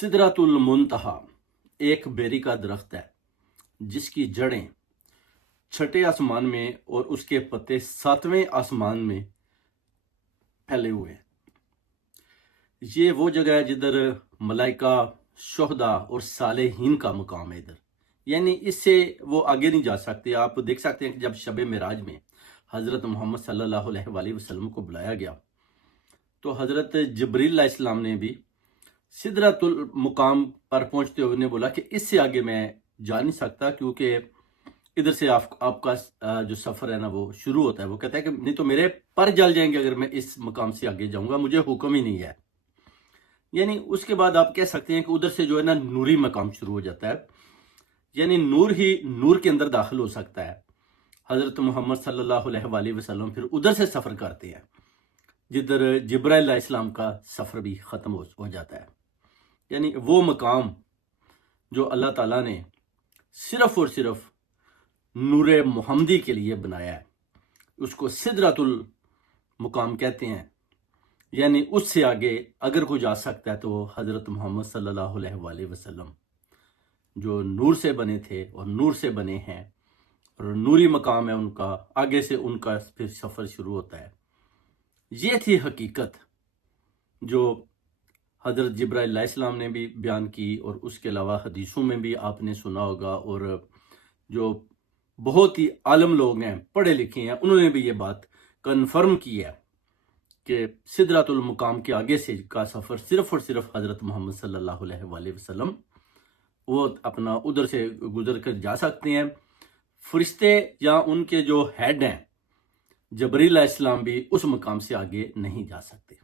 سدرۃ المنتہا ایک بیری کا درخت ہے جس کی جڑیں چھٹے آسمان میں اور اس کے پتے ساتویں آسمان میں پھیلے ہوئے ہیں۔ یہ وہ جگہ ہے جدھر ملائکہ، شہداء اور صالحین کا مقام ہے ادھر، یعنی اس سے وہ آگے نہیں جا سکتے۔ آپ دیکھ سکتے ہیں کہ جب شب معراج میں حضرت محمد صلی اللہ علیہ وآلہ وسلم کو بلایا گیا تو حضرت جبریل علیہ السلام نے بھی سدرۃ المقام پر پہنچتے ہوئے نے بولا کہ اس سے آگے میں جا نہیں سکتا، کیونکہ ادھر سے آپ کا جو سفر ہے نا وہ شروع ہوتا ہے۔ وہ کہتا ہے کہ نہیں تو میرے پر جل جائیں گے اگر میں اس مقام سے آگے جاؤں گا، مجھے حکم ہی نہیں ہے۔ یعنی اس کے بعد آپ کہہ سکتے ہیں کہ ادھر سے جو ہے نا نوری مقام شروع ہو جاتا ہے، یعنی نور ہی نور کے اندر داخل ہو سکتا ہے۔ حضرت محمد صلی اللہ علیہ وآلہ وسلم پھر ادھر سے سفر کرتے ہیں جدھر جبرائیل علیہ السلام کا سفر بھی ختم ہو جاتا ہے۔ یعنی وہ مقام جو اللہ تعالیٰ نے صرف اور صرف نور محمدی کے لیے بنایا ہے، اس کو سدرۃ المقام کہتے ہیں۔ یعنی اس سے آگے اگر کوئی جا سکتا ہے تو وہ حضرت محمد صلی اللہ علیہ وآلہ وسلم جو نور سے بنے تھے اور نور سے بنے ہیں، اور نوری مقام ہے ان کا، آگے سے ان کا پھر سفر شروع ہوتا ہے۔ یہ تھی حقیقت جو حضرت جبرائیل علیہ السلام نے بھی بیان کی، اور اس کے علاوہ حدیثوں میں بھی آپ نے سنا ہوگا، اور جو بہت ہی عالم لوگ ہیں، پڑھے لکھے ہیں، انہوں نے بھی یہ بات کنفرم کی ہے کہ سدرۃ المقام کے آگے سے کا سفر صرف اور صرف حضرت محمد صلی اللہ علیہ وآلہ وسلم وہ اپنا ادھر سے گزر کر جا سکتے ہیں۔ فرشتے یا ان کے جو ہیڈ ہیں جبریل علیہ السلام بھی اس مقام سے آگے نہیں جا سکتے۔